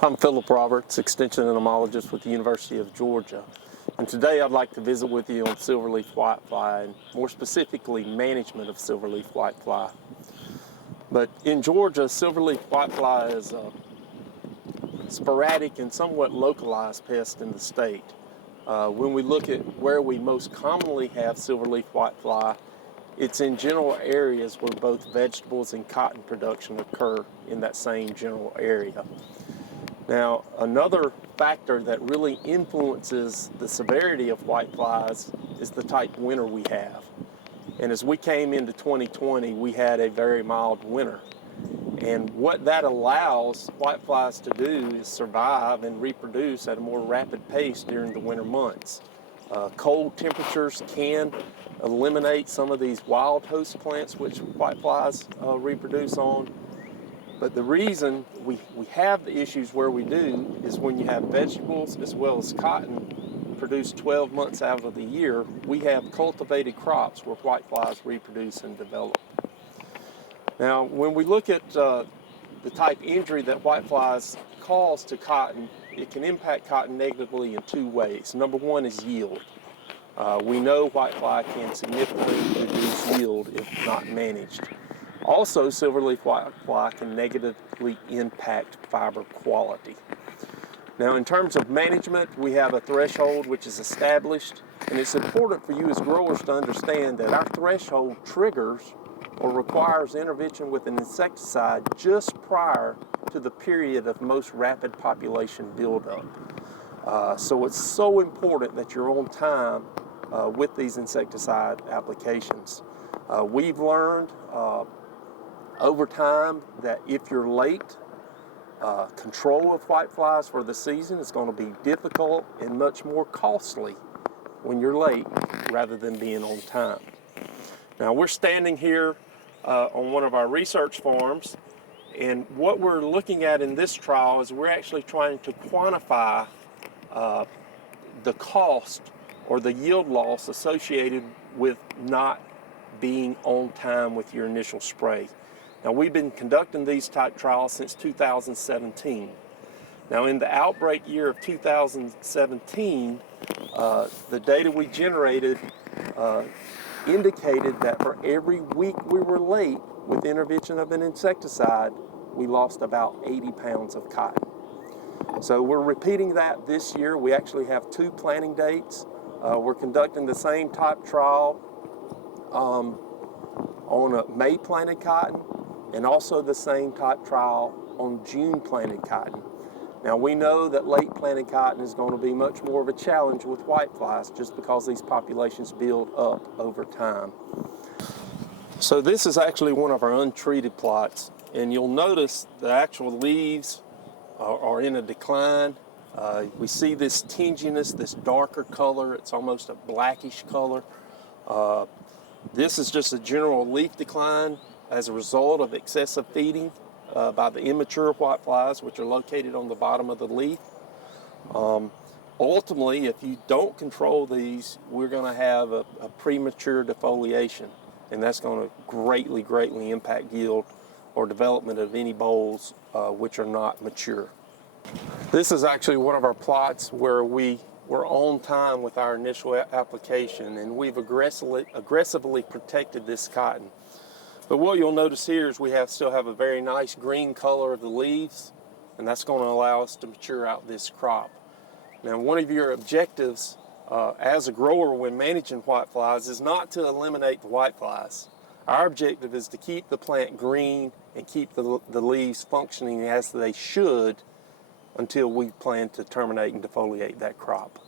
I'm Phillip Roberts, Extension Entomologist with the University of Georgia. And today I'd like to visit with you on silverleaf whitefly, and more specifically management of silverleaf whitefly. But in Georgia, silverleaf whitefly is a sporadic and somewhat localized pest in the state. When we look at where we most commonly have silverleaf whitefly, it's in general areas where both vegetables and cotton production occur in that same general area. Now, another factor that really influences the severity of whiteflies is the type winter we have. And as we came into 2020, we had a very mild winter. And what that allows whiteflies to do is survive and reproduce at a more rapid pace during the winter months. Cold temperatures can eliminate some of these wild host plants which whiteflies reproduce on. But the reason we have the issues where we do is when you have vegetables as well as cotton produced 12 months out of the year, we have cultivated crops where whiteflies reproduce and develop. Now, when we look at the type injury that whiteflies cause to cotton, it can impact cotton negatively in two ways. Number one is yield. We know whitefly can significantly reduce yield if not managed. Also, silverleaf whitefly can negatively impact fiber quality. Now, in terms of management, we have a threshold which is established, and it's important for you as growers to understand that our threshold triggers or requires intervention with an insecticide just prior to the period of most rapid population buildup. So it's so important that you're on time with these insecticide applications. We've learned over time that if you're late, control of whiteflies for the season is going to be difficult and much more costly when you're late rather than being on time. Now, we're standing here on one of our research farms, and what we're looking at in this trial is we're actually trying to quantify the cost or the yield loss associated with not being on time with your initial spray. Now, we've been conducting these type trials since 2017. Now, in the outbreak year of 2017, the data we generated indicated that for every week we were late with intervention of an insecticide, we lost about 80 pounds of cotton. So we're repeating that this year. We actually have 2 planting dates. We're conducting the same type trial on a May planted cotton, and also the same type trial on June planted cotton. Now, we know that late planted cotton is going to be much more of a challenge with whiteflies just because these populations build up over time. So this is actually one of our untreated plots, and you'll notice the actual leaves are in a decline. We see this tinginess, this darker color. It's almost a blackish color. This is just a general leaf decline as a result of excessive feeding by the immature whiteflies, which are located on the bottom of the leaf. Ultimately, if you don't control these, we're going to have a premature defoliation, and that's going to greatly impact yield or development of any bolls which are not mature. This is actually one of our plots where we were on time with our initial application, and we've aggressively protected this cotton. But what you'll notice here is we still have a very nice green color of the leaves, and that's going to allow us to mature out this crop. Now, one of your objectives as a grower when managing whiteflies is not to eliminate the whiteflies. Our objective is to keep the plant green and keep the leaves functioning as they should until we plan to terminate and defoliate that crop.